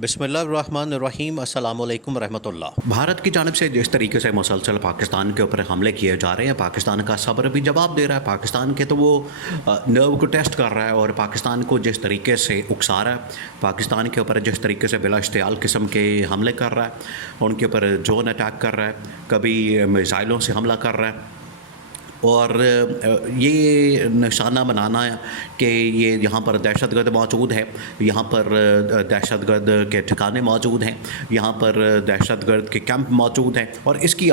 बिस्मिल्लाहिर्रहमानिर्रहीम अस्सलाम वालेकुम रहमतुल्लाह। भारत की जानिब से जिस तरीके से मुसलसल पाकिस्तान के ऊपर हमले किए जा रहे हैं, पाकिस्तान का सब्र भी जवाब दे रहा है। पाकिस्तान के तो वो नर्व को टेस्ट कर रहा है और पाकिस्तान को जिस तरीके से उकसा रहा है, पाकिस्तान के ऊपर जिस तरीके से बिला इश्तियाल किस्म के हमले कर रहा है, उनके ऊपर ड्रोन अटैक कर रहा है, कभी मिसाइलों से हमला कर रहा है और ये निशाना बनाना है कि ये यहाँ पर दहशतगर्द मौजूद है, यहाँ पर दहशतगर्द के ठिकाने मौजूद हैं, यहाँ पर दहशतगर्द के कैंप मौजूद हैं और इसकी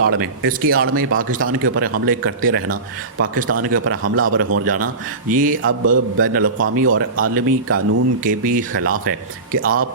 आड़ में पाकिस्तान के ऊपर हमले करते रहना, पाकिस्तान के ऊपर हमलावर हो जाना, ये अब बैनुल-अक़वामी और आलमी कानून के भी ख़िलाफ़ है कि आप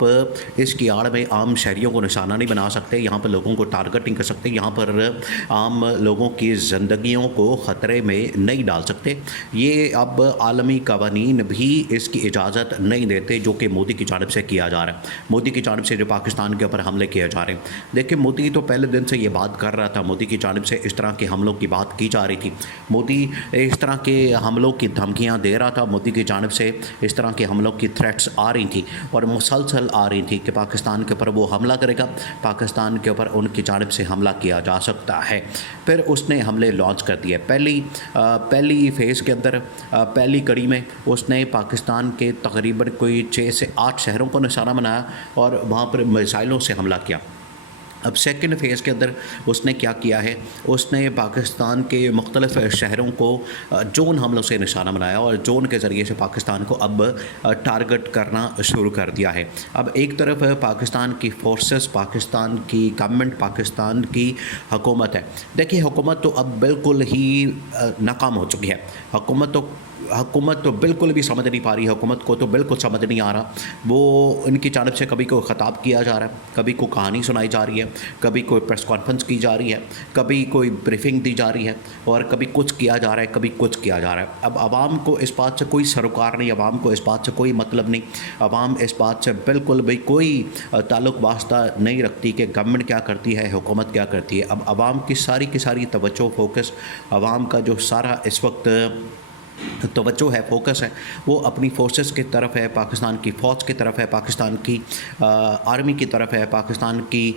इसकी आड़ में आम शहरियों को निशाना नहीं बना सकते, यहाँ पर लोगों को टारगेट नहीं कर सकते, यहाँ पर आम लोगों की ज़िंदगियों को खतरे में नहीं डाल सकते। ये अब आलमी कवानीन भी इसकी इजाज़त नहीं देते, जो कि मोदी की जानिब से किया जा रहा है। मोदी की जानिब से जो पाकिस्तान के ऊपर हमले किए जा रहे हैं, देखिए मोदी तो पहले दिन से ये बात कर रहा था, मोदी की जानिब से इस तरह के हमलों की बात की जा रही थी, मोदी इस तरह के हमलों की धमकियाँ दे रहा था, मोदी की जानिब से इस तरह के हमलों की थ्रेट्स आ रही थी और मुसलसल आ रही थी कि पाकिस्तान के ऊपर वो हमला करेगा, पाकिस्तान के ऊपर उनकी जानिब से हमला किया जा सकता है। फिर उसने हमले लॉन्च कर दिए। पहली फ़ेज़ के अंदर पहली कड़ी में उसने पाकिस्तान के तकरीबन कोई 6 से 8 शहरों को निशाना बनाया और वहाँ पर मिसाइलों से हमला किया। अब सेकंड फ़ेज़ के अंदर उसने क्या किया है, उसने पाकिस्तान के मुख्तलिफ़ शहरों को ड्रोन हमलों से निशाना बनाया और ड्रोन के ज़रिए से पाकिस्तान को अब टारगेट करना शुरू कर दिया है। अब एक तरफ पाकिस्तान की फ़ोर्सेस, पाकिस्तान की गवर्नमेंट, पाकिस्तान की हुकूमत है। देखिए हुकूमत तो अब बिल्कुल ही नाकाम हो चुकी है। हुकूमत तो बिल्कुल भी समझ नहीं पा रही है, हुकूमत को तो बिल्कुल समझ नहीं आ रहा। वो इनकी जानिब से कभी कोई ख़िताब किया जा रहा है, कभी कोई कहानी सुनाई जा रही है, कभी कोई प्रेस कॉन्फ्रेंस की जा रही है, कभी कोई ब्रीफिंग दी जा रही है और कभी कुछ किया जा रहा है, कभी कुछ किया जा रहा है। अब आवाम को इस बात से कोई सरोकार नहीं, आवाम को इस बात से कोई मतलब नहीं, आवाम इस बात से बिल्कुल भी कोई ताल्लुक़ वास्ता नहीं रखती कि गवर्नमेंट क्या करती है, हुकूमत क्या करती है। अब आवाम की सारी तवज्जो, फोकस, आवाम का जो सारा इस वक्त तवज्जो है, फोकस है, वो अपनी फोर्सेस की तरफ है, पाकिस्तान की फ़ौज की तरफ है, पाकिस्तान की आर्मी की तरफ है, पाकिस्तान की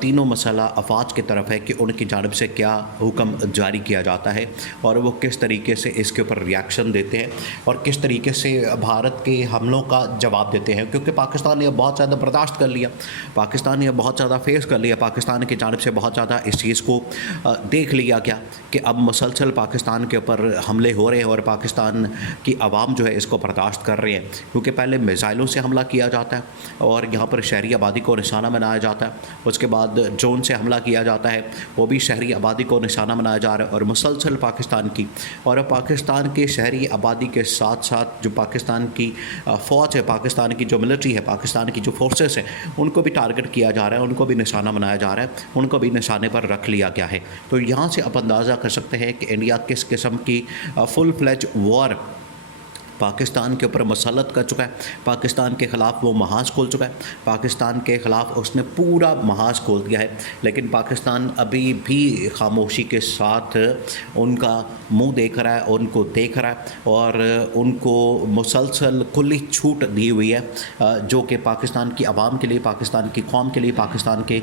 तीनों मसला अफवाज की तरफ है कि उनकी जानिब से क्या हुक्म जारी किया जाता है और वो किस तरीके से इसके ऊपर रिएक्शन देते हैं और किस तरीके से भारत के हमलों का जवाब देते हैं। क्योंकि पाकिस्तान ने बहुत ज़्यादा बर्दाश्त कर लिया, पाकिस्तान ने बहुत ज़्यादा फेस कर लिया, पाकिस्तान की जानिब से बहुत ज़्यादा इस चीज़ को देख लिया गया कि अब मुसलसल पाकिस्तान के ऊपर हमले हो रहे हैं और पाकिस्तान की आवाम जो है इसको बर्दाश्त कर रही है। क्योंकि पहले मिसाइलों से हमला किया जाता है और यहाँ पर शहरी आबादी को निशाना बनाया जाता है, उसके बाद ड्रोन से हमला किया जाता है, वो भी शहरी आबादी को निशाना बनाया जा रहा है और मुसलसल पाकिस्तान की शहरी आबादी के साथ साथ जो पाकिस्तान की फ़ौज है, पाकिस्तान की जो मिलिट्री है, पाकिस्तान की जो फोर्सेस हैं, उनको भी टारगेट किया जा रहा है, उनको भी निशाना बनाया जा रहा है, उनको भी निशाने पर रख लिया गया है। तो यहाँ से आप अंदाज़ा कर सकते हैं कि इंडिया किस किस्म की फुल फ्लेज वॉर पाकिस्तान के ऊपर मसलत कर चुका है, पाकिस्तान के ख़िलाफ़ वो महाज खोल चुका है, पाकिस्तान के ख़िलाफ़ उसने पूरा महाज खोल दिया है। लेकिन पाकिस्तान अभी भी खामोशी के साथ उनका मुंह देख रहा है, उनको देख रहा है और उनको मुसलसल खुली छूट दी हुई है, जो कि पाकिस्तान की आवाम के लिए, पाकिस्तान की कौम के लिए, पाकिस्तान के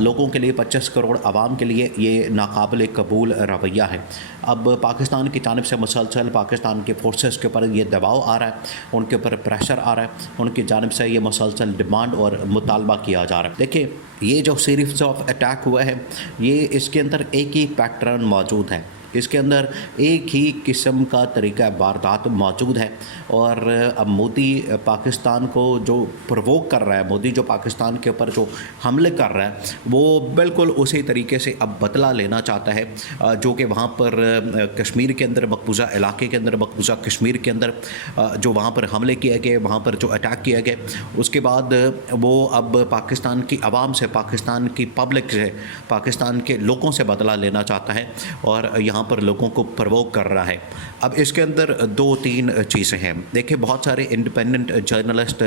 लोगों के लिए, 25 करोड़ आवाम के लिए ये नाकाबिल कबूल रवैया है। अब पाकिस्तान की जानिब से मुसलसल पाकिस्तान के फोर्सेस के ऊपर ये दबाव आ रहा है, उनके ऊपर प्रेशर आ रहा है, उनकी जानिब से ये मुसलसल डिमांड और मुतालबा किया जा रहा है। देखिए ये जो सीरीज़ ऑफ अटैक हुआ है, ये इसके अंदर एक ही पैटर्न मौजूद है, इसके अंदर एक ही किस्म का तरीका वारदात मौजूद है और अब मोदी पाकिस्तान को जो प्रवोक कर रहा है, मोदी जो पाकिस्तान के ऊपर जो हमले कर रहा है, वो बिल्कुल उसी तरीके से अब बदला लेना चाहता है, जो कि वहाँ पर कश्मीर के अंदर, मकबूजा इलाके के अंदर, मकबूजा कश्मीर के अंदर जो वहाँ पर हमले किए गए, वहाँ पर जो अटैक किया गया, उसके बाद वो अब पाकिस्तान की आवाम से, पाकिस्तान की पब्लिक से, पाकिस्तान के लोगों से बदला लेना चाहता है और यहाँ جہاں پر لوگوں کو پرووک کر رہا ہے. اب اس کے اندر 2-3 چیزیں ہیں. دیکھیں بہت سارے انڈیپینڈنٹ جرنلسٹ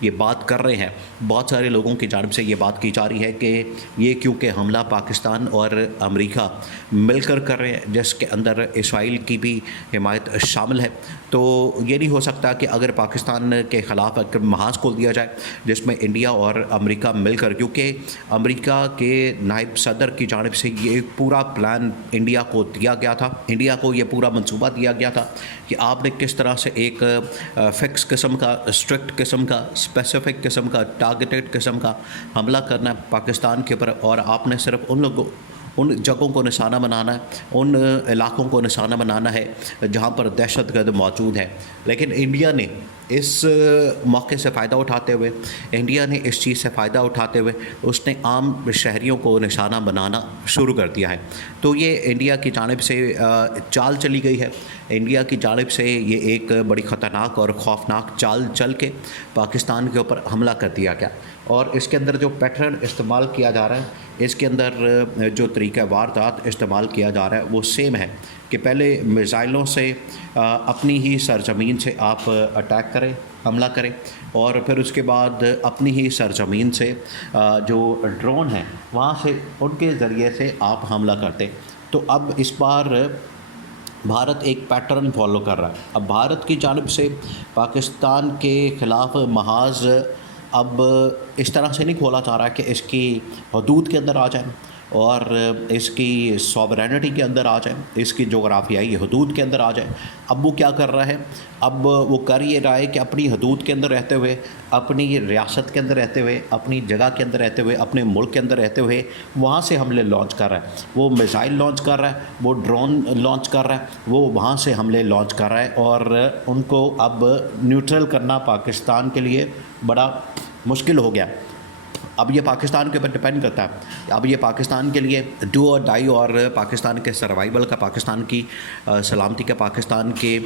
یہ بات کر رہے ہیں, بہت سارے لوگوں کی جانب سے یہ بات کی جا رہی ہے کہ یہ کیونکہ حملہ پاکستان اور امریکہ مل کر رہے ہیں, جس کے اندر اسرائیل کی بھی حمایت شامل ہے, تو یہ نہیں ہو سکتا کہ اگر پاکستان کے خلاف اگر محاذ کھول دیا جائے جس میں انڈیا اور امریکہ مل کر, کیونکہ امریکہ کے نائب صدر کی جانب سے یہ پورا پلان انڈیا کو دیا گیا تھا, انڈیا کو یہ پورا منصوبہ دیا گیا تھا کہ آپ نے کس طرح سے ایک فکس قسم کا, اسٹرکٹ قسم کا, اسپیسیفک قسم کا, ٹارگیٹڈ قسم کا حملہ کرنا ہے پاکستان کے اوپر, اور آپ نے صرف ان جگہوں کو نشانہ بنانا ہے, ان علاقوں کو نشانہ بنانا ہے جہاں پر دہشت گرد موجود ہے. لیکن انڈیا نے اس موقع سے فائدہ اٹھاتے ہوئے, انڈیا نے اس چیز سے فائدہ اٹھاتے ہوئے اس نے عام شہریوں کو نشانہ بنانا شروع کر دیا ہے. تو یہ انڈیا کی جانب سے چال چلی گئی ہے, انڈیا کی جانب سے یہ ایک بڑی خطرناک اور خوفناک چال چل کے پاکستان کے اوپر حملہ کر دیا گیا. اور اس کے اندر جو پیٹرن استعمال کیا جا رہا ہے, اس کے اندر جو طریقہ واردات استعمال کیا جا رہا ہے وہ سیم ہے کہ پہلے میزائلوں سے اپنی ہی سرزمین سے آپ اٹیک کریں, حملہ کریں, اور پھر اس کے بعد اپنی ہی سرزمین سے جو ڈرون ہیں وہاں سے ان کے ذریعے سے آپ حملہ کرتے. تو اب اس بار بھارت ایک پیٹرن فالو کر رہا ہے. اب بھارت کی جانب سے پاکستان کے خلاف محاذ اب اس طرح سے نہیں کھولا جا رہا کہ اس کی حدود کے اندر آ جائیں اور اس کی سوورینٹی کے اندر آ جائیں, اس کی جغرافیائی حدود کے اندر آ جائیں. اب وہ کیا کر رہا ہے, اب وہ کر یہ رہا ہے کہ اپنی حدود کے اندر رہتے ہوئے, اپنی ریاست کے اندر رہتے ہوئے, اپنی جگہ کے اندر رہتے ہوئے, اپنے ملک کے اندر رہتے ہوئے وہاں سے حملے لانچ کر رہا ہے. وہ میزائل لانچ کر رہا ہے, وہ ڈرون لانچ کر رہا ہے, وہ وہاں سے حملے لانچ کر رہا ہے, اور ان کو اب نیوٹرل کرنا پاکستان کے لیے بڑا مشکل ہو گیا. اب یہ پاکستان کے اوپر ڈپینڈ کرتا ہے, اب یہ پاکستان کے لیے ڈو اور ڈائی, اور پاکستان کے سروائیول کا, پاکستان کی سلامتی کا, پاکستان کے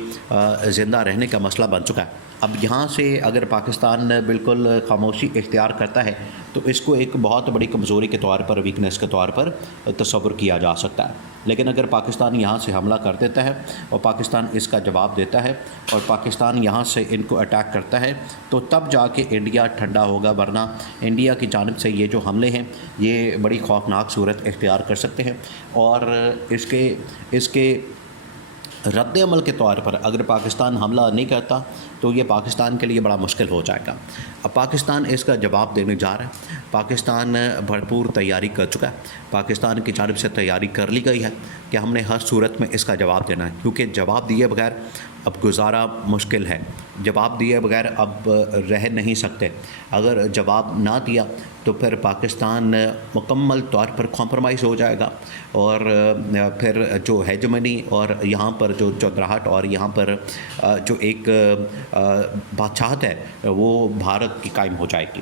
زندہ رہنے کا مسئلہ بن چکا ہے. اب یہاں سے اگر پاکستان بالکل خاموشی اختیار کرتا ہے تو اس کو ایک بہت بڑی کمزوری کے طور پر, ویکنس کے طور پر تصور کیا جا سکتا ہے. لیکن اگر پاکستان یہاں سے حملہ کر دیتا ہے اور پاکستان اس کا جواب دیتا ہے اور پاکستان یہاں سے ان کو اٹیک کرتا ہے تو تب جا کے انڈیا ٹھنڈا ہوگا, ورنہ انڈیا کی جانب سے یہ جو حملے ہیں یہ بڑی خوفناک صورت اختیار کر سکتے ہیں. اور اس کے رد عمل کے طور پر اگر پاکستان حملہ نہیں کرتا تو یہ پاکستان کے لیے بڑا مشکل ہو جائے گا. اب پاکستان اس کا جواب دینے جا رہا ہے. پاکستان بھرپور تیاری کر چکا ہے, پاکستان کی جانب سے تیاری کر لی گئی ہے کہ ہم نے ہر صورت میں اس کا جواب دینا ہے, کیونکہ جواب دیے بغیر اب گزارا مشکل ہے, جواب دیے بغیر اب رہ نہیں سکتے. اگر جواب نہ دیا تو پھر پاکستان مکمل طور پر کمپرومائز ہو جائے گا, اور پھر جو ہیجمنی اور یہاں پر جو چودراہٹ اور یہاں پر جو ایک بادشاہت ہے وہ بھارت کی قائم ہو جائے گی.